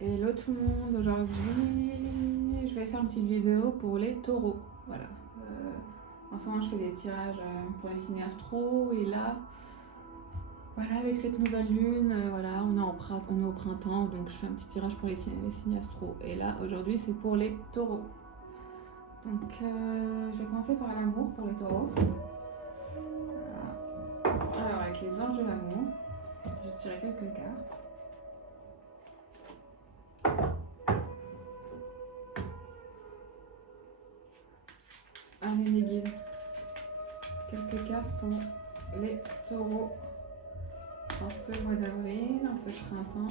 Hello tout le monde, aujourd'hui je vais faire une petite vidéo pour les taureaux. Voilà. En ce moment je fais des tirages pour les signes astro et là, voilà, avec cette nouvelle lune, voilà, on est au printemps donc je fais un petit tirage pour les signes astro. Et là aujourd'hui c'est pour les taureaux. Donc je vais commencer par l'amour pour les taureaux. Voilà. Alors avec les anges de l'amour, je vais tirer quelques cartes. Allez les guides, quelques cartes pour les taureaux en ce mois d'avril, en ce printemps.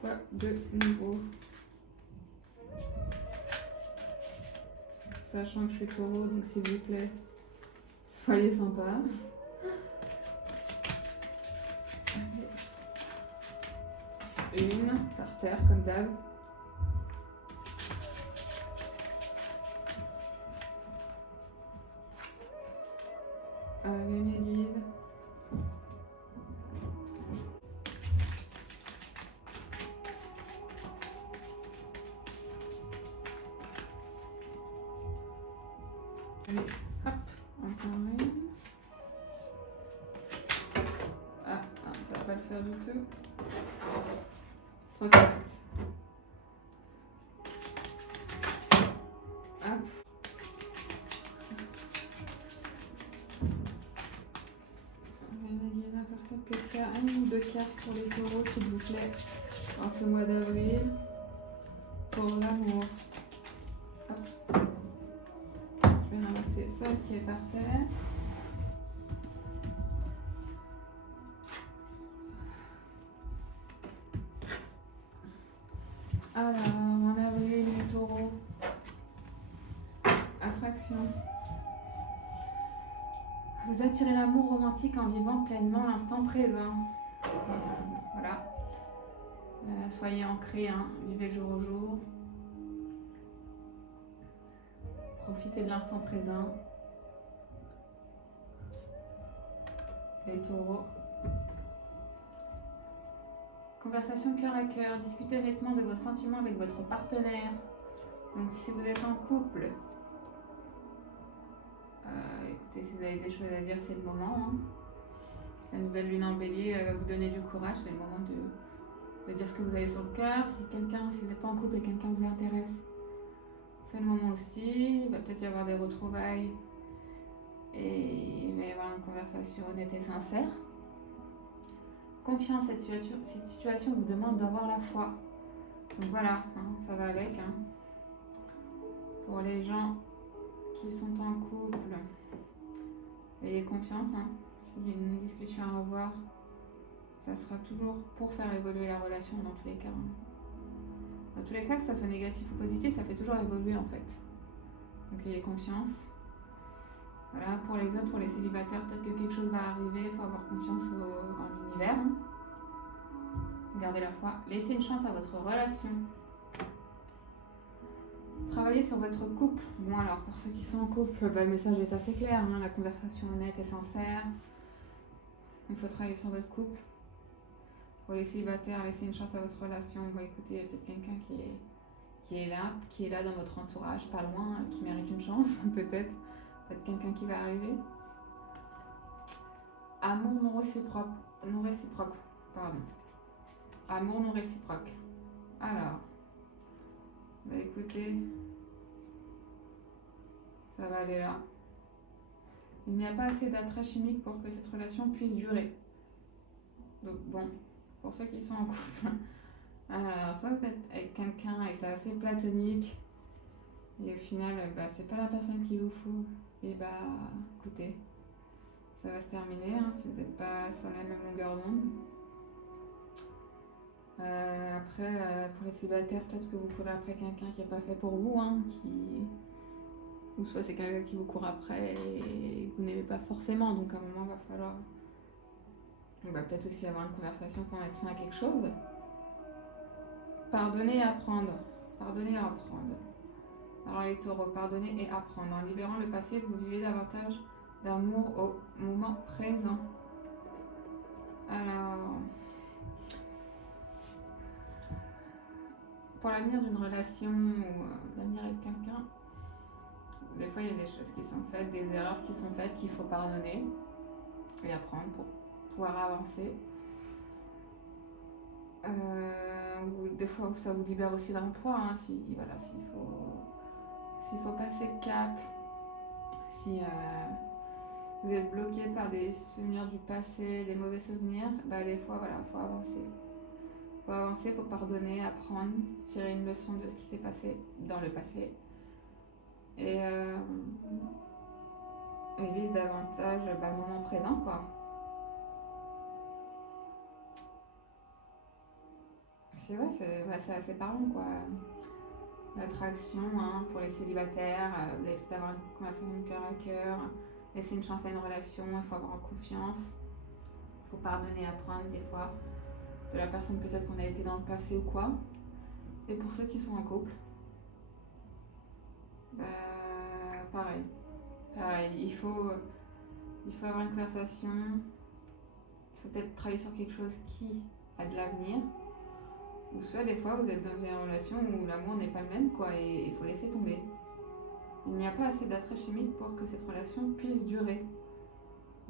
Quoi de nouveau? Sachant que je suis taureau, donc s'il vous plaît, soyez sympa. Une par terre comme d'hab. Allez mes guides. Allez, hop, encore une. Ah, ça va pas le faire du tout. 3 cartes. Hop. Allez mes guides, encore quelques cartes. Une ou deux cartes pour les taureaux s'il vous plaît. En ce mois d'avril. Pour l'amour. Hop. Je vais ramasser celle qui est par terre. Alors, en avril, les taureaux. Attraction. Vous attirez l'amour romantique en vivant pleinement l'instant présent. Voilà. Soyez ancrés, hein. Vivez le jour au jour. Profitez de l'instant présent. Les taureaux. Conversation cœur à cœur. Discutez honnêtement de vos sentiments avec votre partenaire. Donc si vous êtes en couple, écoutez, si vous avez des choses à dire, c'est le moment. Hein. La nouvelle lune en bélier va vous donner du courage. C'est le moment de dire ce que vous avez sur le cœur. Si vous n'êtes pas en couple et quelqu'un vous intéresse, c'est le moment aussi. Il va peut-être y avoir des retrouvailles. Et il va y avoir une conversation honnête et sincère. Confiance, cette situation vous demande d'avoir la foi. Donc voilà, hein, ça va avec. Hein. Pour les gens qui sont en couple, ayez confiance. Hein. S'il y a une discussion à avoir, ça sera toujours pour faire évoluer la relation dans tous les cas. Hein. Dans tous les cas, que ça soit négatif ou positif, ça fait toujours évoluer en fait. Donc ayez confiance. Voilà, pour les autres, pour les célibataires, peut-être que quelque chose va arriver, il faut avoir confiance en l'univers. Hein. Gardez la foi. Laissez une chance à votre relation. Travaillez sur votre couple. Bon alors, pour ceux qui sont en couple, le message est assez clair. Hein, la conversation honnête et sincère. Il faut travailler sur votre couple. Pour les célibataires, laissez une chance à votre relation. Bon, écoutez, il y a peut-être quelqu'un qui est là dans votre entourage, pas loin, qui mérite une chance, peut-être. Peut-être quelqu'un qui va arriver. Amour non réciproque. Pardon. Amour non réciproque. Alors, bah écoutez, ça va aller là. Il n'y a pas assez d'attrait chimique pour que cette relation puisse durer. Donc bon, pour ceux qui sont en couple, alors soit vous êtes avec quelqu'un et c'est assez platonique, et au final, bah, c'est pas la personne qu'il vous faut, et bah écoutez, ça va se terminer hein, si vous n'êtes pas sur la même longueur d'onde. Après, pour les célibataires, peut-être que vous courez après quelqu'un qui n'est pas fait pour vous, hein, ou soit c'est quelqu'un qui vous court après et que vous n'aimez pas forcément, donc à un moment, il va falloir peut-être aussi avoir une conversation pour mettre fin à quelque chose. Pardonner et apprendre. Pardonner et apprendre. Alors les taureaux, pardonner et apprendre. En libérant le passé, vous vivez davantage d'amour au moment présent. Alors, pour l'avenir d'une relation ou l'avenir avec quelqu'un, des fois il y a des choses qui sont faites, des erreurs qui sont faites qu'il faut pardonner et apprendre pour pouvoir avancer. Ou des fois ça vous libère aussi d'un poids, hein, s'il faut passer le cap, si vous êtes bloqué par des souvenirs du passé, des mauvais souvenirs, bah des fois voilà, faut avancer. Faut avancer, faut pardonner, apprendre, tirer une leçon de ce qui s'est passé dans le passé. Et vivre davantage le moment présent, quoi. C'est vrai, c'est assez parlant, quoi. L'attraction, hein, pour les célibataires, vous allez peut-être avoir une conversation de cœur à cœur, laisser une chance à une relation, il faut avoir confiance, il faut pardonner, apprendre des fois de la personne peut-être qu'on a été dans le passé ou quoi. Et pour ceux qui sont en couple, pareil, il faut avoir une conversation, il faut peut-être travailler sur quelque chose qui a de l'avenir, ou soit des fois vous êtes dans une relation où l'amour n'est pas le même, quoi, et il faut laisser tomber. Il n'y a pas assez d'attrait chimique pour que cette relation puisse durer.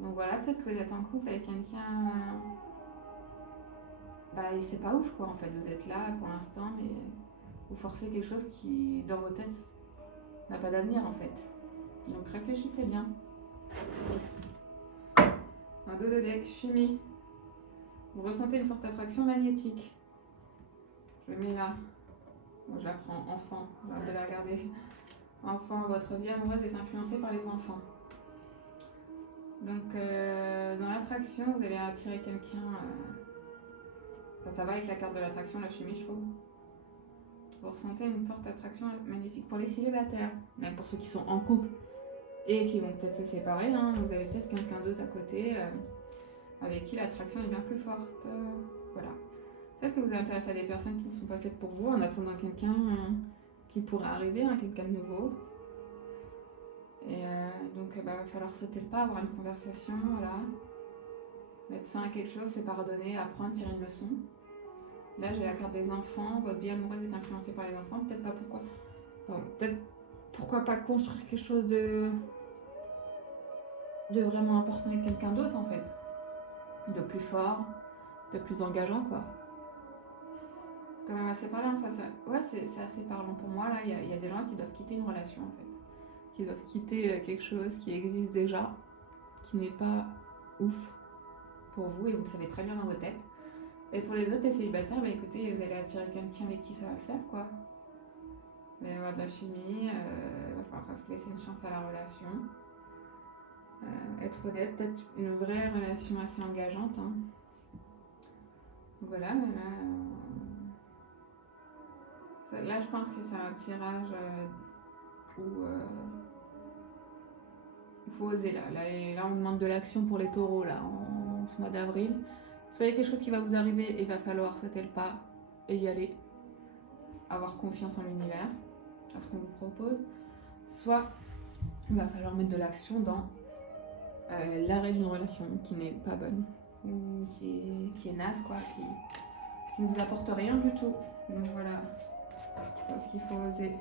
Donc voilà, peut-être que vous êtes en couple avec quelqu'un, c'est pas ouf, quoi, en fait. Vous êtes là pour l'instant, mais vous forcez quelque chose qui, dans vos têtes, n'a pas d'avenir, en fait. Donc réfléchissez bien. Un dos de deck, chimie. Vous ressentez une forte attraction magnétique. Je le mets là. Bon, je la prends enfant. J'ai hâte de la regarder. Enfant, votre vie amoureuse est influencée par les enfants. Donc, dans l'attraction, vous allez attirer quelqu'un. Ça va avec la carte de l'attraction, la chimie, je trouve. Vous ressentez une forte attraction magnétique pour les célibataires, même pour ceux qui sont en couple et qui vont peut-être se séparer. Hein, vous avez peut-être quelqu'un d'autre à côté avec qui l'attraction est bien plus forte. Voilà. Peut-être que vous êtes intéressé à des personnes qui ne sont pas faites pour vous en attendant quelqu'un qui pourrait arriver, hein, quelqu'un de nouveau. Et donc, va falloir sauter le pas, avoir une conversation, voilà. Mettre fin à quelque chose, se pardonner, apprendre, tirer une leçon. Là, j'ai la carte des enfants. Votre vie amoureuse est influencée par les enfants. Peut-être pas pourquoi. Enfin, peut-être pourquoi pas construire quelque chose de vraiment important avec quelqu'un d'autre, en fait. De plus fort, de plus engageant, quoi. C'est quand même assez parlant. Enfin, ouais, c'est assez parlant pour moi. Là, il y a des gens qui doivent quitter une relation, en fait. Qui doivent quitter quelque chose qui existe déjà, qui n'est pas ouf pour vous, et vous le savez très bien dans vos têtes. Et pour les autres, les célibataires, écoutez, vous allez attirer quelqu'un avec qui ça va le faire, quoi. Il va y avoir de la chimie, il va falloir se laisser une chance à la relation. Être honnête, peut-être une vraie relation assez engageante. Hein. Voilà, mais là, je pense que c'est un tirage où il faut oser. Là, on demande de l'action pour les taureaux, là, en ce mois d'avril. Soit il y a quelque chose qui va vous arriver et il va falloir sauter le pas et y aller. Avoir confiance en l'univers, à ce qu'on vous propose. Soit il va falloir mettre de l'action dans l'arrêt d'une relation qui n'est pas bonne, ou qui est naze, quoi, qui ne vous apporte rien du tout. Donc voilà, je pense qu'il faut oser.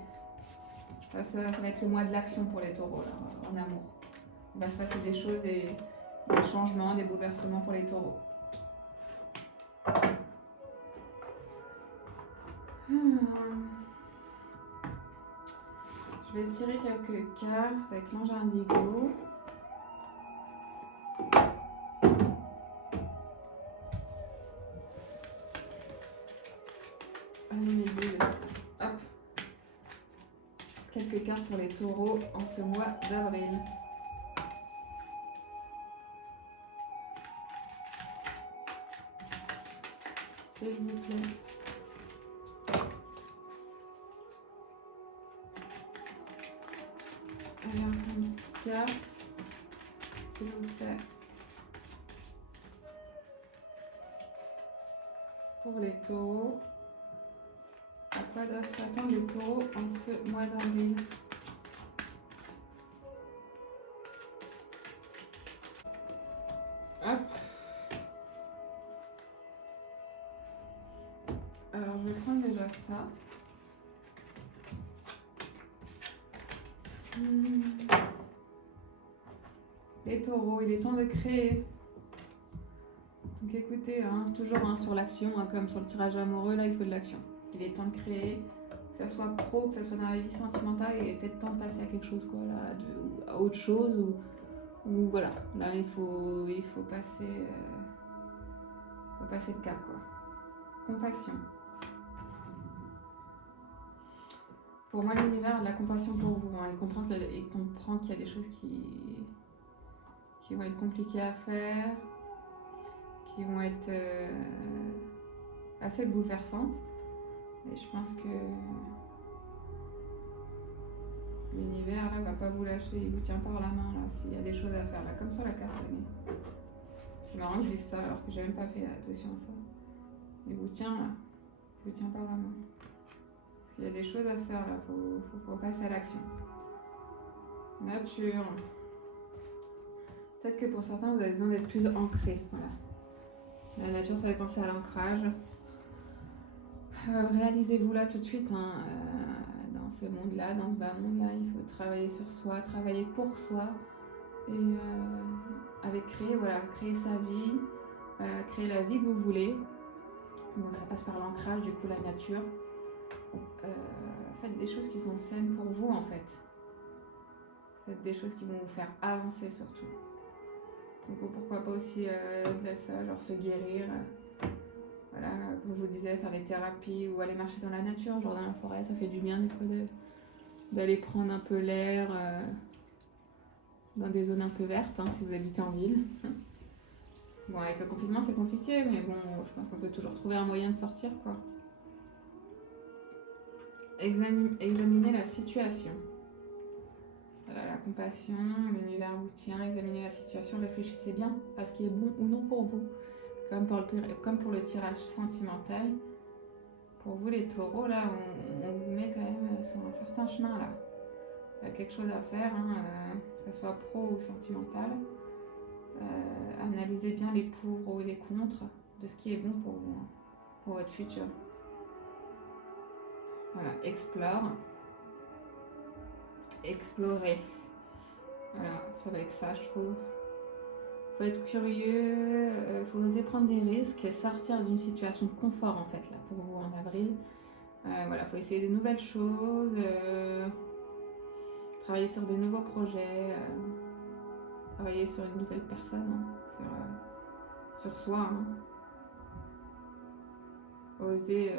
Je pense que ça va être le mois de l'action pour les taureaux, là, en amour. Il va se passer des choses, des changements, des bouleversements pour les taureaux. Je vais tirer quelques cartes avec l'ange indigo. Allez mes guides, hop. Quelques cartes pour les taureaux en ce mois d'avril. S'il vous plaît. Alors, une petite carte, s'il vous plaît. Pour les taureaux. À quoi doivent s'attendre les taureaux en ce mois d'avril? Hop. Alors, je vais prendre déjà ça. Les taureaux, il est temps de créer. Donc écoutez, toujours sur l'action, comme sur le tirage amoureux, là il faut de l'action. Il est temps de créer, que ça soit pro, que ça soit dans la vie sentimentale, il est peut-être temps de passer à quelque chose, quoi, là, à autre chose, ou voilà. Là il faut passer le cap, quoi. Compassion. Pour moi, l'univers a de la compassion pour vous. Il comprend qu'il y a des choses qui vont être compliquées à faire, qui vont être assez bouleversantes. Et je pense que l'univers là va pas vous lâcher, il vous tient par la main là s'il y a des choses à faire là, comme sur la carte. C'est marrant que je dise ça alors que j'ai même pas fait attention à ça. Il vous tient là, il vous tient par la main. Parce qu'il y a des choses à faire là, faut passer à l'action. Nature. Peut-être que pour certains vous avez besoin d'être plus ancré. Voilà. La nature, ça fait penser à l'ancrage. Réalisez-vous là tout de suite, dans ce monde-là, dans ce bas monde-là, il faut travailler sur soi, travailler pour soi et avec créer sa vie, créer la vie que vous voulez. Donc ça passe par l'ancrage, du coup la nature. Faites des choses qui sont saines pour vous en fait. Faites des choses qui vont vous faire avancer surtout. Donc pourquoi pas aussi de ça, genre se guérir. Voilà, comme je vous disais, faire des thérapies ou aller marcher dans la nature, genre dans la forêt, ça fait du bien des fois d'aller prendre un peu l'air dans des zones un peu vertes, si vous habitez en ville. Bon, avec le confinement c'est compliqué, mais bon, je pense qu'on peut toujours trouver un moyen de sortir, quoi. Examinez la situation. Voilà, la compassion, l'univers vous tient, examinez la situation, réfléchissez bien à ce qui est bon ou non pour vous. Comme pour le tirage sentimental, pour vous les taureaux, là, on vous met quand même sur un certain chemin, là. Il y a quelque chose à faire, que ce soit pro ou sentimental. Analysez bien les pour et les contre de ce qui est bon pour vous, pour votre futur. Voilà, explorer. Voilà, ça va être ça, je trouve. Faut être curieux, faut oser prendre des risques, sortir d'une situation de confort en fait là pour vous en avril. Voilà, faut essayer de nouvelles choses, travailler sur des nouveaux projets, travailler sur une nouvelle personne, sur soi. Oser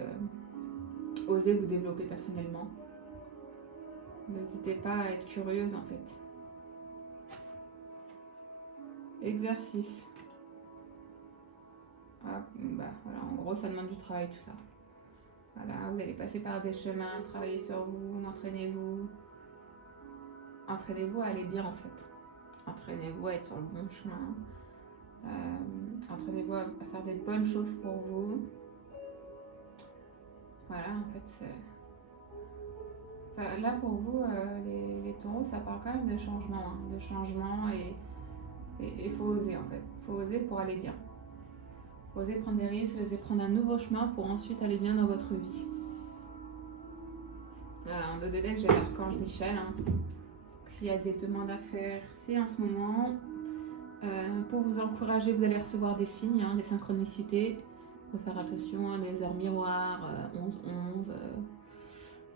vous développer personnellement. N'hésitez pas à être curieuse en fait. Exercice. Voilà, en gros, ça demande du travail, tout ça. Voilà, vous allez passer par des chemins, travailler sur vous, entraînez-vous. Entraînez-vous à aller bien, en fait. Entraînez-vous à être sur le bon chemin. Entraînez-vous à faire des bonnes choses pour vous. Voilà, en fait, ça, là, pour vous, les taureaux, ça parle quand même de changement. De changement et il faut oser en fait, il faut oser pour aller bien. Il faut oser prendre des risques, oser prendre un nouveau chemin pour ensuite aller bien dans votre vie. Voilà, en dos de deck, j'ai l'archange Michel. S'il y a des demandes à faire, c'est en ce moment. Pour vous encourager, vous allez recevoir des signes, des synchronicités. Il faut faire attention, les heures miroirs,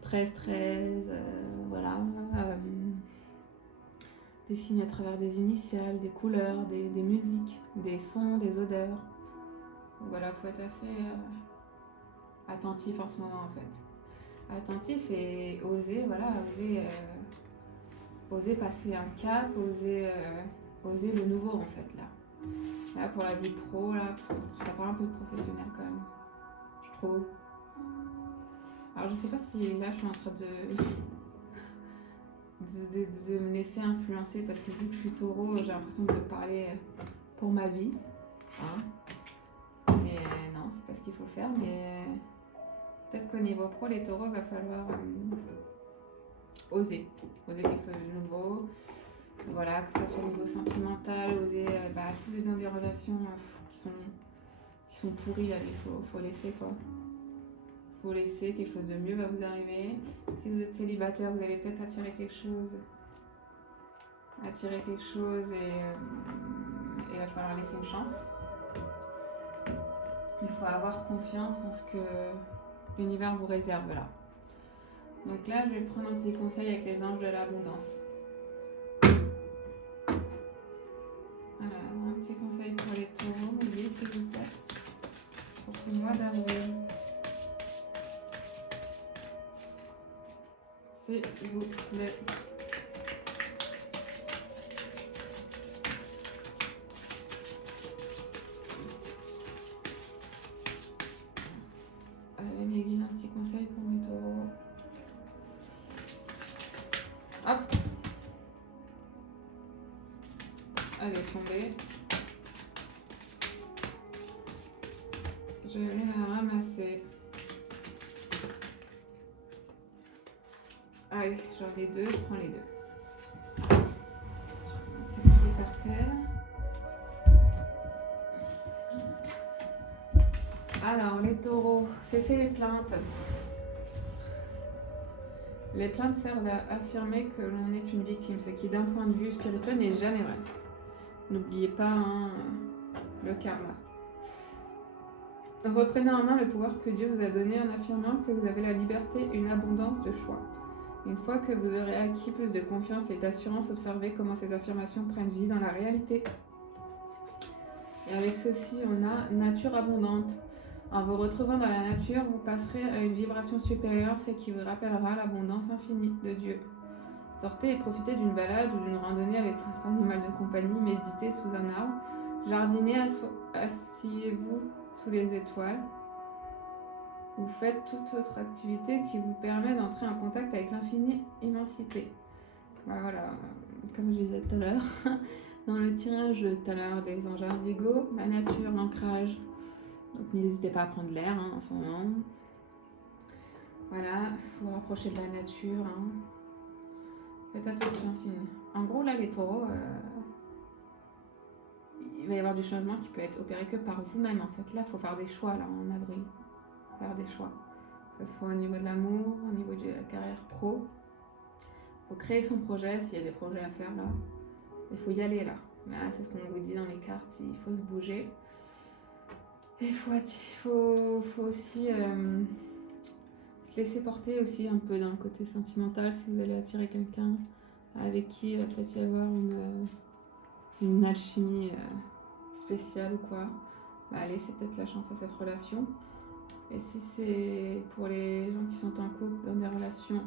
11-11, 13-13, voilà. Des signes à travers des initiales, des couleurs, des musiques, des sons, des odeurs. Donc voilà, il faut être assez attentif en ce moment en fait. Attentif et oser, oser passer un cap, oser le nouveau en fait là. Là pour la vie pro, là, parce que ça parle un peu de professionnel quand même, je trouve. Alors je sais pas si là je suis en train de me laisser influencer parce que vu que je suis taureau, j'ai l'impression de parler pour ma vie. Mais non, c'est pas ce qu'il faut faire, mais peut-être qu'au niveau pro, les taureaux, il va falloir oser quelque chose de nouveau. Voilà, que ça soit au niveau sentimental, oser, si vous êtes dans des relations qui sont pourries, il faut laisser quoi. Faut laisser, quelque chose de mieux va vous arriver. Si vous êtes célibataire, vous allez peut-être attirer quelque chose attirer quelque chose et il va falloir laisser une chance. Il faut avoir confiance en ce que l'univers vous réserve là. Donc là, je vais prendre un petit conseil avec les anges de l'abondance. Voilà, un petit conseil pour les taureaux, vite s'il vous plaît, pour ce mois d'avril. S'il vous plaît. Allez, mes guides, un petit conseil pour mes taureaux. Hop. Elle est tombée. Je vais la ramasser. Allez, j'en ai deux, je prends les deux. Je ramasse ce qui est par terre. Alors, les taureaux, cessez les plaintes. Les plaintes servent à affirmer que l'on est une victime, ce qui d'un point de vue spirituel n'est jamais vrai. N'oubliez pas le karma. Reprenez en main le pouvoir que Dieu vous a donné en affirmant que vous avez la liberté et une abondance de choix. Une fois que vous aurez acquis plus de confiance et d'assurance, observez comment ces affirmations prennent vie dans la réalité. Et avec ceci, on a nature abondante. En vous retrouvant dans la nature, vous passerez à une vibration supérieure, ce qui vous rappellera l'abondance infinie de Dieu. Sortez et profitez d'une balade ou d'une randonnée avec votre animal de compagnie, méditez sous un arbre, jardinez, asseyez-vous sous les étoiles. Vous faites toute autre activité qui vous permet d'entrer en contact avec l'infinie immensité. Voilà, comme je disais tout à l'heure, dans le tirage tout à l'heure des anges indigos, la nature, l'ancrage. Donc n'hésitez pas à prendre l'air en ce moment. Voilà, vous rapprochez de la nature. Faites attention, signe. En gros, là, les taureaux, il va y avoir du changement qui peut être opéré que par vous-même. En fait, là, il faut faire des choix là en avril. Faire des choix. Que ce soit au niveau de l'amour, au niveau de la carrière pro. Il faut créer son projet s'il y a des projets à faire là. Il faut y aller là. Là, c'est ce qu'on vous dit dans les cartes. Il faut se bouger. Et il faut aussi se laisser porter aussi un peu dans le côté sentimental si vous allez attirer quelqu'un avec qui il va peut-être y avoir une alchimie spéciale ou quoi. Bah, laissez peut-être la chance à cette relation. Et si c'est pour les gens qui sont en couple dans des relations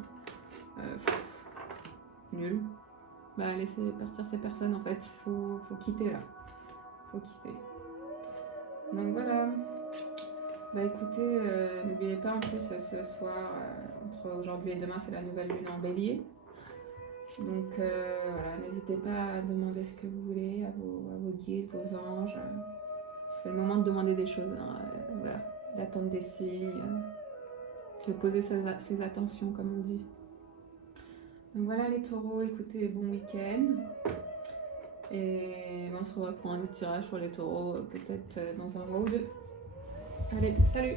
nulles, bah laissez partir ces personnes en fait. Faut quitter là. Faut quitter. Donc voilà. Bah écoutez, n'oubliez pas en plus ce soir, entre aujourd'hui et demain, c'est la nouvelle lune en bélier. Donc voilà, n'hésitez pas à demander ce que vous voulez à vos guides, vos anges. C'est le moment de demander des choses, voilà, d'attendre des signes, de poser ses attentions comme on dit. Donc voilà les taureaux, écoutez, bon week-end. Et on se revoit pour un autre tirage sur les taureaux, peut-être dans un mois ou deux. Allez, salut!